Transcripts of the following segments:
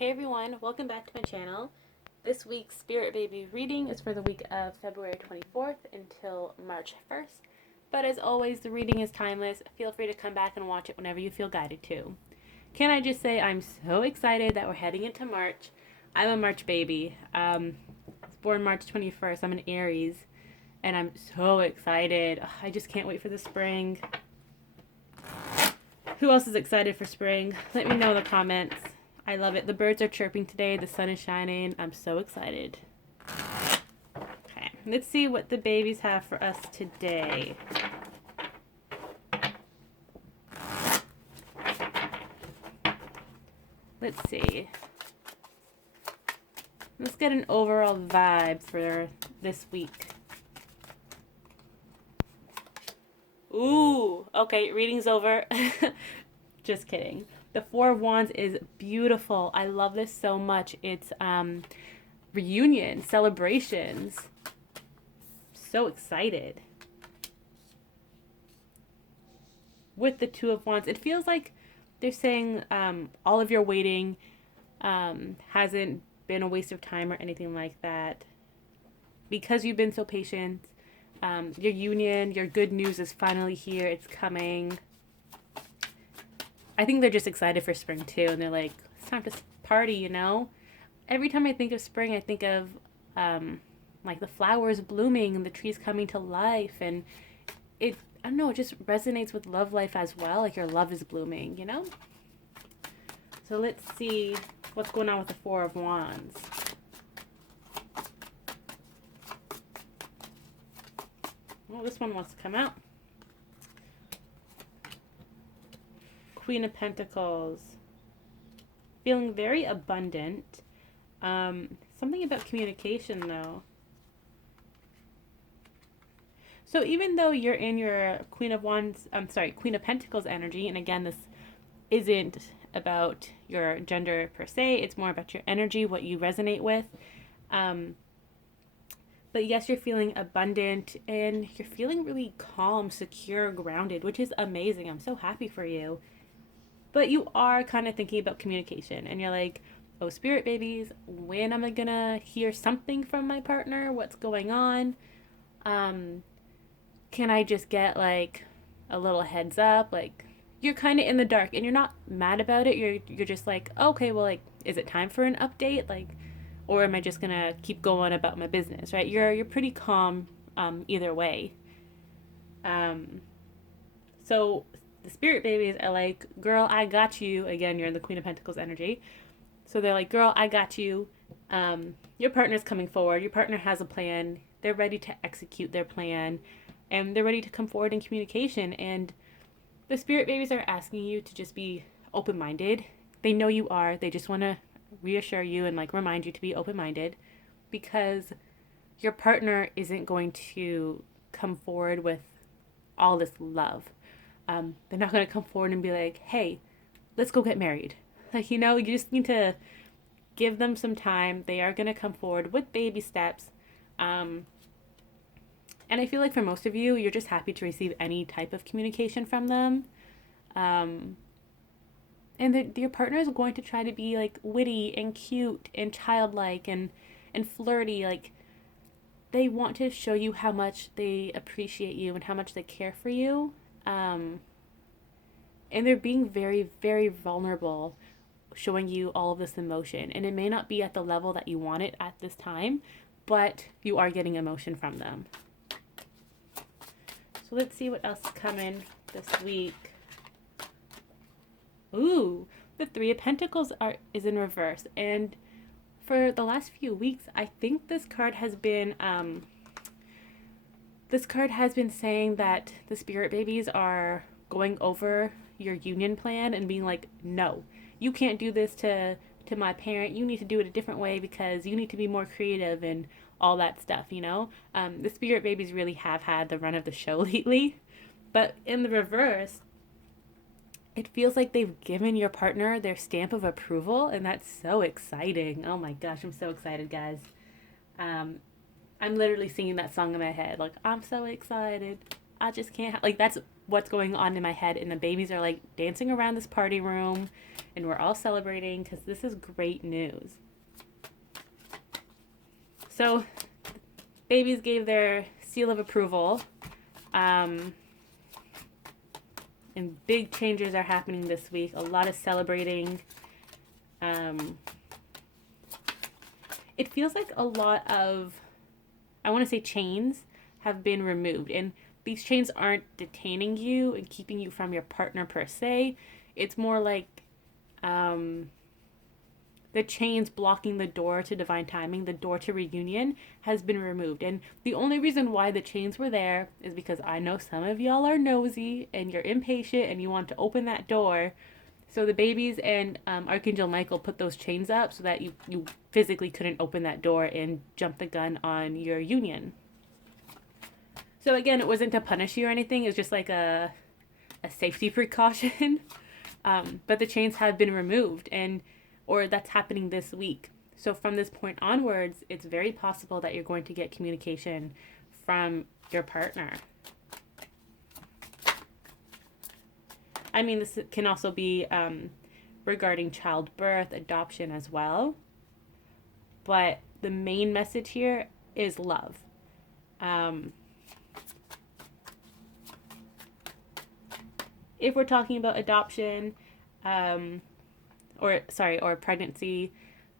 Hey everyone, welcome back to my channel. This week's Spirit Baby reading is for the week of February 24th until March 1st. But as always, the reading is timeless. Feel free to come back and watch it whenever you feel guided to. Can I just say I'm so excited that we're heading into March. I'm a March baby. I was born March 21st. I'm an Aries. And I'm so excited. I just can't wait for the spring. Who else is excited for spring? Let me know in the comments. I love it. The birds are chirping today. The sun is shining. I'm so excited. Okay, let's see what the babies have for us today. Let's see. Let's get an overall vibe for this week. Ooh, okay, reading's over. Just kidding. The Four of Wands is beautiful. I love this so much. It's reunion, celebrations. So excited. With the Two of Wands, it feels like they're saying all of your waiting hasn't been a waste of time or anything like that. Because you've been so patient, your union, your good news is finally here. It's coming. I think they're just excited for spring too, and they're like, it's time to party, you know? Every time I think of spring, I think of like the flowers blooming and the trees coming to life, and I don't know, it just resonates with love life as well, like your love is blooming, you know? So let's see what's going on with the Four of Wands. Well, this one wants to come out. Queen of Pentacles. Feeling very abundant. Something about communication, though. So even though you're in your Queen of Pentacles energy, and again, this isn't about your gender per se, it's more about your energy, what you resonate with. But yes, you're feeling abundant and you're feeling really calm, secure, grounded, which is amazing. I'm so happy for you. But you are kind of thinking about communication, and you're like, oh, spirit babies, when am I gonna hear something from my partner? What's going on? Can I just get like a little heads up? Like, you're kind of in the dark and you're not mad about it. You're just like, okay, well, like, is it time for an update? Like, or am I just gonna keep going about my business, right? You're pretty calm either way. So the spirit babies are like, girl, I got you. Again, you're in the Queen of Pentacles energy. So they're like, girl, I got you. Your partner's coming forward. Your partner has a plan. They're ready to execute their plan. And they're ready to come forward in communication. And the spirit babies are asking you to just be open-minded. They know you are. They just want to reassure you and like remind you to be open-minded, because your partner isn't going to come forward with all this love. They're not going to come forward and be like, hey, let's go get married. Like, you know, you just need to give them some time. They are going to come forward with baby steps. And I feel like for most of you, you're just happy to receive any type of communication from them. And your partner is going to try to be like witty and cute and childlike and flirty. Like, they want to show you how much they appreciate you and how much they care for you. And they're being very, very vulnerable, showing you all of this emotion. And it may not be at the level that you want it at this time, but you are getting emotion from them. So let's see what else is coming this week. Ooh, the Three of Pentacles is in reverse. And for the last few weeks, I think this card has been saying that the spirit babies are going over your union plan and being like, no, you can't do this to my parent. You need to do it a different way because you need to be more creative and all that stuff, you know? The spirit babies really have had the run of the show lately. But in the reverse, it feels like they've given your partner their stamp of approval, and that's so exciting. Oh my gosh, I'm so excited, guys. I'm literally singing that song in my head. Like, I'm so excited. I just can't. Like, that's what's going on in my head, and the babies are like dancing around this party room, and we're all celebrating because this is great news. So babies gave their seal of approval, and big changes are happening this week. A lot of celebrating. It feels like a lot of, I want to say, chains have been removed, and these chains aren't detaining you and keeping you from your partner per se. It's more like the chains blocking the door to divine timing, the door to reunion, has been removed. And the only reason why the chains were there is because I know some of y'all are nosy and you're impatient and you want to open that door. So the babies and Archangel Michael put those chains up so that you physically couldn't open that door and jump the gun on your union. So again, it wasn't to punish you or anything. It was just like a safety precaution. But the chains have been removed, or that's happening this week. So from this point onwards, it's very possible that you're going to get communication from your partner. I mean, this can also be regarding childbirth, adoption as well. But the main message here is love. If we're talking about adoption, or pregnancy,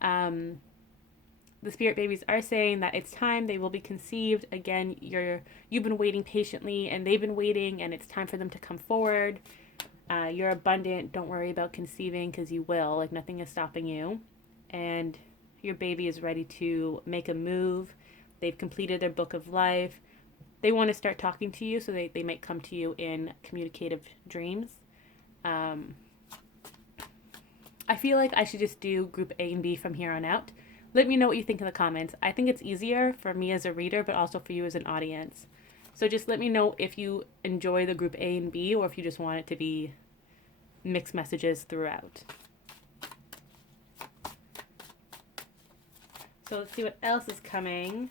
the spirit babies are saying that it's time, they will be conceived. Again, you've been waiting patiently and they've been waiting, and it's time for them to come forward. You're abundant. Don't worry about conceiving, because you will. Like, nothing is stopping you. And your baby is ready to make a move. They've completed their book of life. They want to start talking to you, so they might come to you in communicative dreams. I feel like I should just do group A and B from here on out. Let me know what you think in the comments. I think it's easier for me as a reader, but also for you as an audience. So just let me know if you enjoy the group A and B, or if you just want it to be mixed messages throughout. So let's see what else is coming.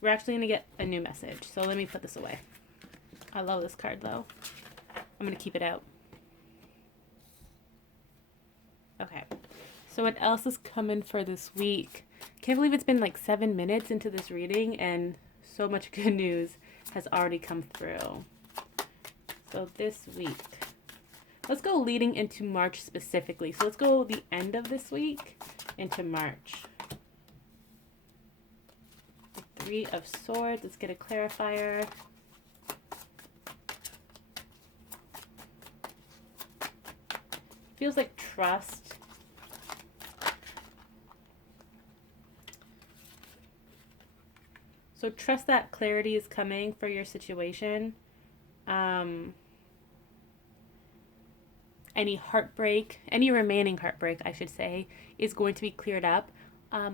We're actually going to get a new message. So let me put this away. I love this card though. I'm going to keep it out. Okay. So what else is coming for this week? Can't believe it's been like 7 minutes into this reading and so much good news has already come through. So this week, let's go leading into March specifically. So let's go the end of this week into March. The Three of Swords. Let's get a clarifier. Feels like trust. So trust that clarity is coming for your situation. Any heartbreak, any remaining heartbreak, I should say, is going to be cleared up. I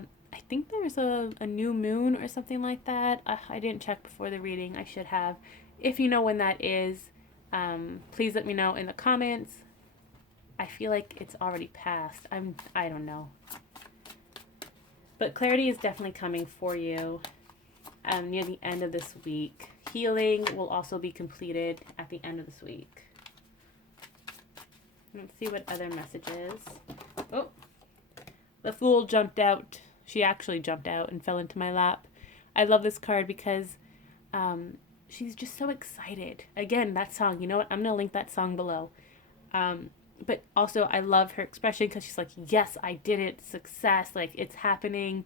think there's a new moon or something like that. I didn't check before the reading. I should have. If you know when that is, please let me know in the comments. I feel like it's already passed. I don't know. But clarity is definitely coming for you near the end of this week. Healing will also be completed at the end of this week. Let's see what other messages. Oh, the Fool jumped out. She actually jumped out and fell into my lap. I love this card because she's just so excited. Again, that song, you know what? I'm going to link that song below. But also, I love her expression because she's like, yes, I did it. Success. Like, it's happening.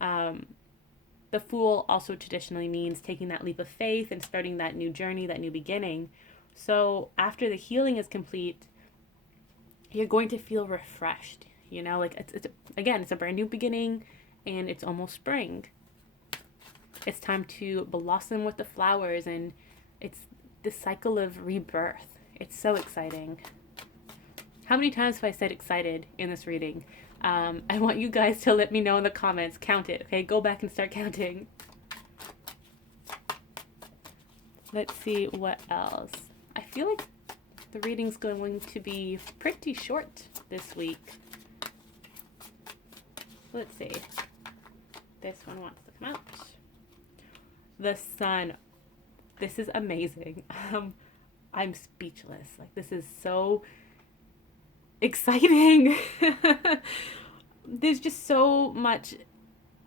The Fool also traditionally means taking that leap of faith and starting that new journey, that new beginning. So after the healing is complete, you're going to feel refreshed. You know, like it's a brand new beginning and it's almost spring. It's time to blossom with the flowers, and it's the cycle of rebirth. It's so exciting. How many times have I said excited in this reading? I want you guys to let me know in the comments. Count it, okay? Go back and start counting. Let's see what else. I feel like the reading's going to be pretty short this week. Let's see. This one wants to come out. The Sun. This is amazing. I'm speechless. Like, this is so exciting. There's just so much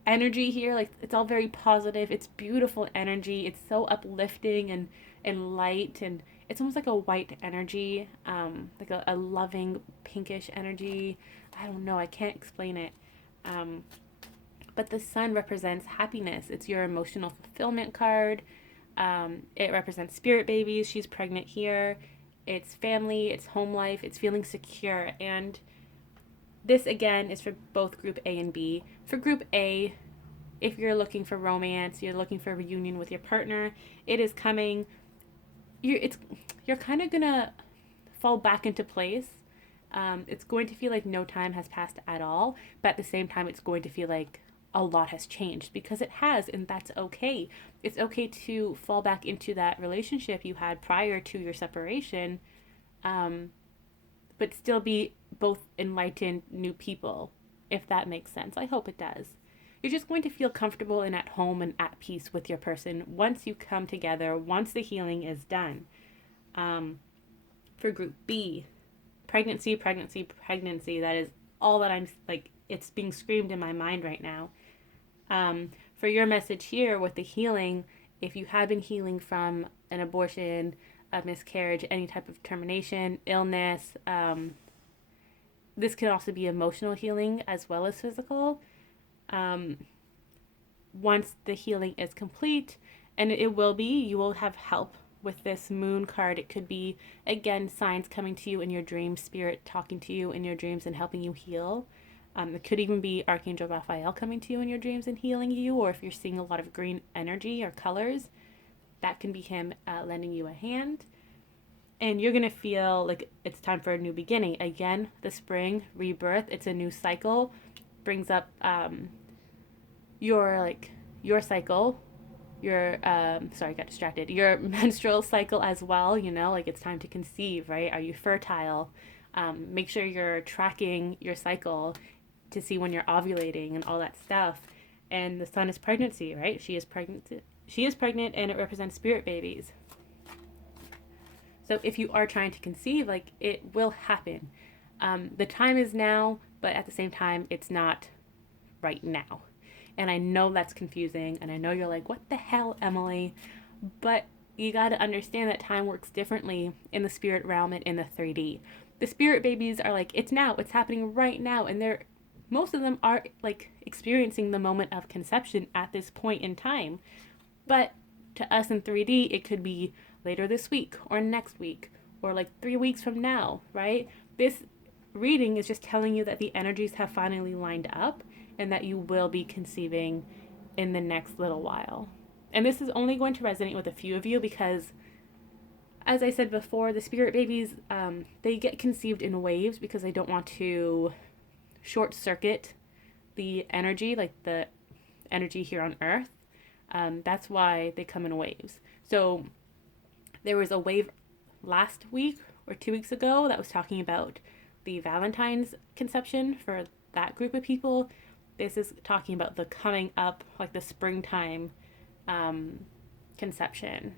energy here. Like, it's all very positive. It's beautiful energy. It's so uplifting and light, and it's almost like a white energy, like a loving pinkish energy. I don't know. I can't explain it. But the sun represents happiness. It's your emotional fulfillment card. It represents spirit babies. She's pregnant here. It's family. It's home life. It's feeling secure. And this again is for both group A and B. For group A, if you're looking for romance, you're looking for a reunion with your partner, it is coming. You're kind of gonna fall back into place. It's going to feel like no time has passed at all, but at the same time, it's going to feel like a lot has changed, because it has, and that's okay. It's okay to fall back into that relationship you had prior to your separation, but still be both enlightened new people, if that makes sense. I hope it does. You're just going to feel comfortable and at home and at peace with your person once you come together, once the healing is done. For group B, pregnancy, pregnancy, pregnancy. That is all that I'm like, it's being screamed in my mind right now. For your message here with the healing, if you have been healing from an abortion, a miscarriage, any type of termination, illness, this can also be emotional healing as well as physical. Once the healing is complete, and it will be, you will have help with this moon card. It could be, again, signs coming to you in your dreams, spirit talking to you in your dreams and helping you heal. It could even be Archangel Raphael coming to you in your dreams and healing you, or if you're seeing a lot of green energy or colors, that can be him lending you a hand. And you're going to feel like it's time for a new beginning. Again, the spring, rebirth, it's a new cycle, brings up your cycle, your sorry, got distracted, your menstrual cycle as well, like it's time to conceive, right? Are you fertile? Make sure you're tracking your cycle to see when you're ovulating and all that stuff. And the sun is pregnancy, right? She is pregnant, and it represents spirit babies. So if you are trying to conceive, like, it will happen. The time is now, but at the same time, it's not right now. And I know that's confusing, and I know you're like, what the hell, Emily? But you got to understand that time works differently in the spirit realm and in the 3D. The spirit babies are like, it's now, it's happening right now, and most of them are like experiencing the moment of conception at this point in time. But to us in 3D, it could be later this week or next week or like 3 weeks from now, right? This reading is just telling you that the energies have finally lined up and that you will be conceiving in the next little while. And this is only going to resonate with a few of you because, as I said before, the spirit babies, they get conceived in waves because they don't want to short circuit the energy, like the energy here on Earth. That's why they come in waves. So there was a wave last week or 2 weeks ago that was talking about the Valentine's conception for that group of people. This is talking about the coming up, like the springtime conception.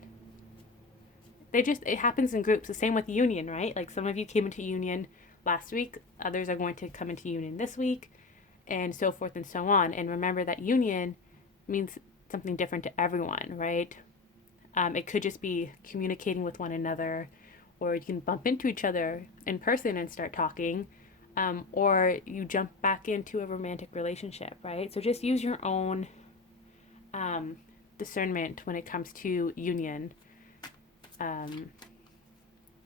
It happens in groups. The same with union, right? Like, some of you came into union last week, others are going to come into union this week, and so forth and so on. And remember that union means something different to everyone, right? It could just be communicating with one another, or you can bump into each other in person and start talking, or you jump back into a romantic relationship, right? So just use your own discernment when it comes to union.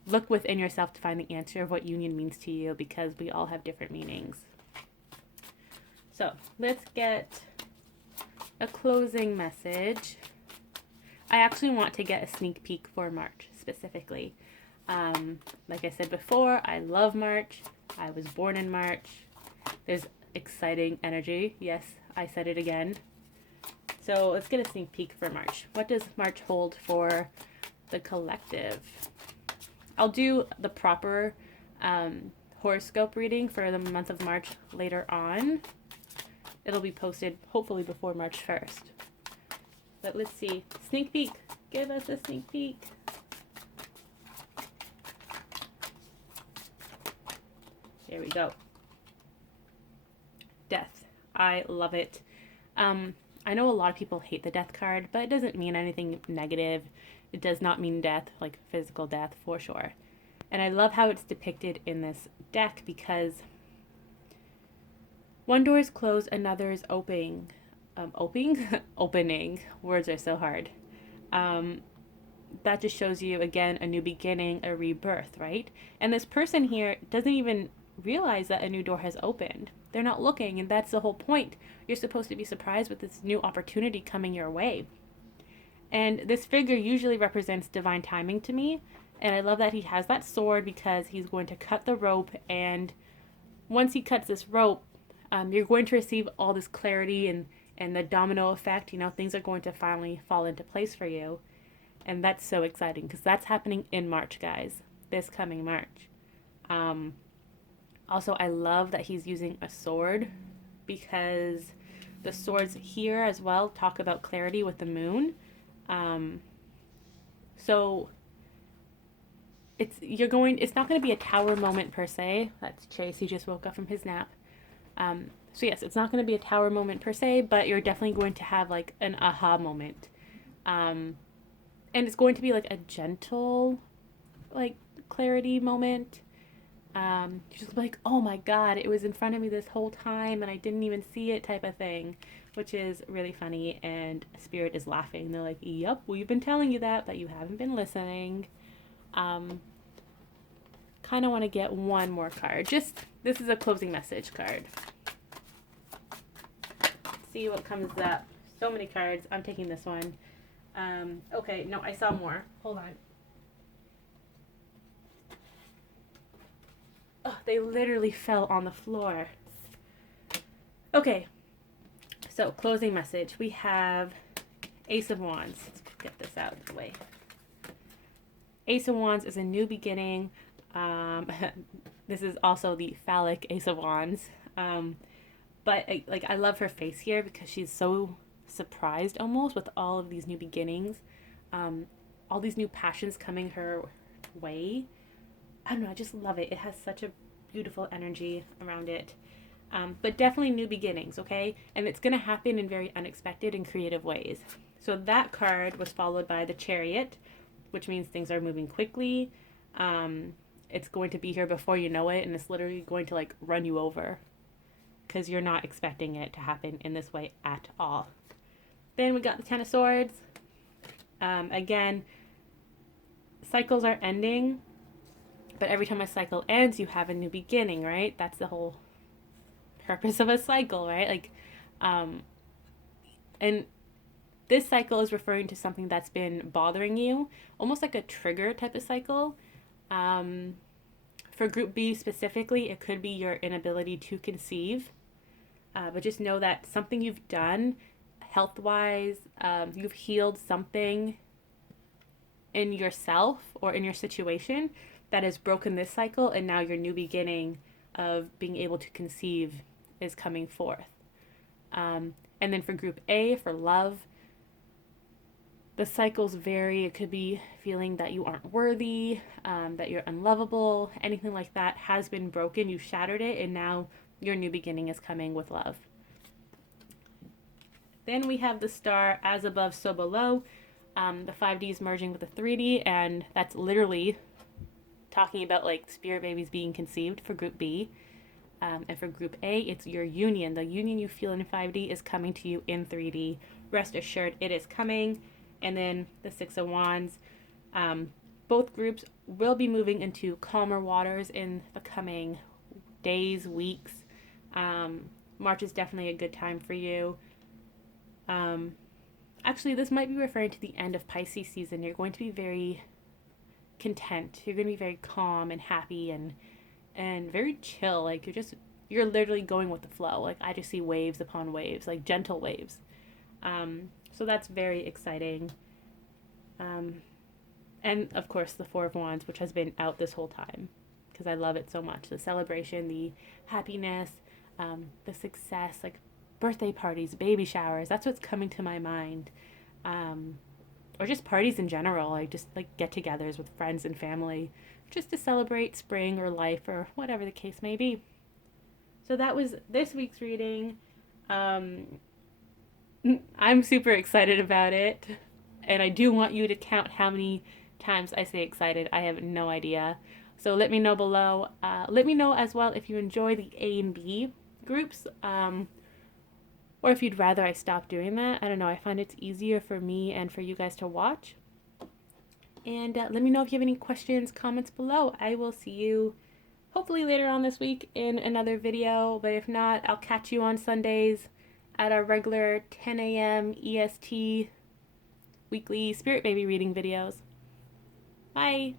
Look within yourself to find the answer of what union means to you, because we all have different meanings. So let's get a closing message. I actually want to get a sneak peek for March specifically. Like I said before, I love March. I was born in March. There's exciting energy. Yes, I said it again. So let's get a sneak peek for March. What does March hold for the collective? I'll do the proper horoscope reading for the month of March later on. It'll be posted hopefully before March 1st. But let's see. Sneak peek. Give us a sneak peek. we go. Death. I love it. I know a lot of people hate the death card, but it doesn't mean anything negative. It does not mean death, like physical death for sure. And I love how it's depicted in this deck because one door is closed, another is opening. Opening. Words are so hard. That just shows you, again, a new beginning, a rebirth, right? And this person here doesn't even realize that a new door has opened. They're not looking, and that's the whole point. You're supposed to be surprised with this new opportunity coming your way. And this figure usually represents divine timing to me. And I love that he has that sword because he's going to cut the rope. And once he cuts this rope, you're going to receive all this clarity and the domino effect. You know, things are going to finally fall into place for you. And that's so exciting because that's happening in March, guys. This coming March. Also, I love that he's using a sword because the swords here as well talk about clarity with the moon. So it's not going to be a tower moment per se. That's Chase. He just woke up from his nap. So yes, it's not going to be a tower moment per se, but you're definitely going to have like an aha moment. And it's going to be like a gentle, like clarity moment. You're just like, oh my God, it was in front of me this whole time and I didn't even see it type of thing, which is really funny. And Spirit is laughing. They're like, yep, we've been telling you that, but you haven't been listening. Kind of want to get one more card. This is a closing message card. See what comes up. So many cards. I'm taking this one. Okay, no, I saw more. Hold on. Oh, they literally fell on the floor. Okay, so closing message. We have Ace of Wands. Let's get this out of the way. Ace of Wands is a new beginning. This is also the phallic Ace of Wands. But I love her face here because she's so surprised almost with all of these new beginnings. All these new passions coming her way. I don't know, I just love it. It has such a beautiful energy around it. But definitely new beginnings, okay? And it's going to happen in very unexpected and creative ways. So that card was followed by the Chariot, which means things are moving quickly. It's going to be here before you know it, and it's literally going to like run you over because you're not expecting it to happen in this way at all. Then we got the Ten of Swords. Again, cycles are ending. But every time a cycle ends, you have a new beginning, right? That's the whole purpose of a cycle, right? Like, and this cycle is referring to something that's been bothering you, almost like a trigger type of cycle. For Group B specifically, it could be your inability to conceive. But just know that something you've done health-wise, you've healed something in yourself or in your situation that has broken this cycle, and now your new beginning of being able to conceive is coming forth. And then for Group A, for love, the cycles vary. It could be feeling that you aren't worthy, that you're unlovable, anything like that has been broken. You shattered it, and now your new beginning is coming with love. Then we have the Star, as above, so below. The 5D is merging with the 3D, and that's literally talking about like spirit babies being conceived for Group B. And for Group A, it's your union. The union you feel in 5D is coming to you in 3D. Rest assured, it is coming. And then the Six of Wands. Both groups will be moving into calmer waters in the coming days, weeks. March is definitely a good time for you. Actually, this might be referring to the end of Pisces season. You're going to be very content. You're going to be very calm and happy and very chill. Like you're literally going with the flow. Like I just see waves upon waves, like gentle waves. So that's very exciting. And of course the Four of Wands, which has been out this whole time because I love it so much. The celebration, the happiness, the success, like birthday parties, baby showers. That's what's coming to my mind. Or just parties in general, like just like get-togethers with friends and family, just to celebrate spring or life or whatever the case may be. So that was this week's reading. Um, I'm super excited about it. And I do want you to count how many times I say excited. I have no idea. So let me know below. Let me know as well if you enjoy the A and B groups, or if you'd rather I stop doing that. I don't know. I find it's easier for me and for you guys to watch. And let me know if you have any questions, comments below. I will see you hopefully later on this week in another video. But if not, I'll catch you on Sundays at our regular 10 a.m. EST weekly Spirit Baby reading videos. Bye!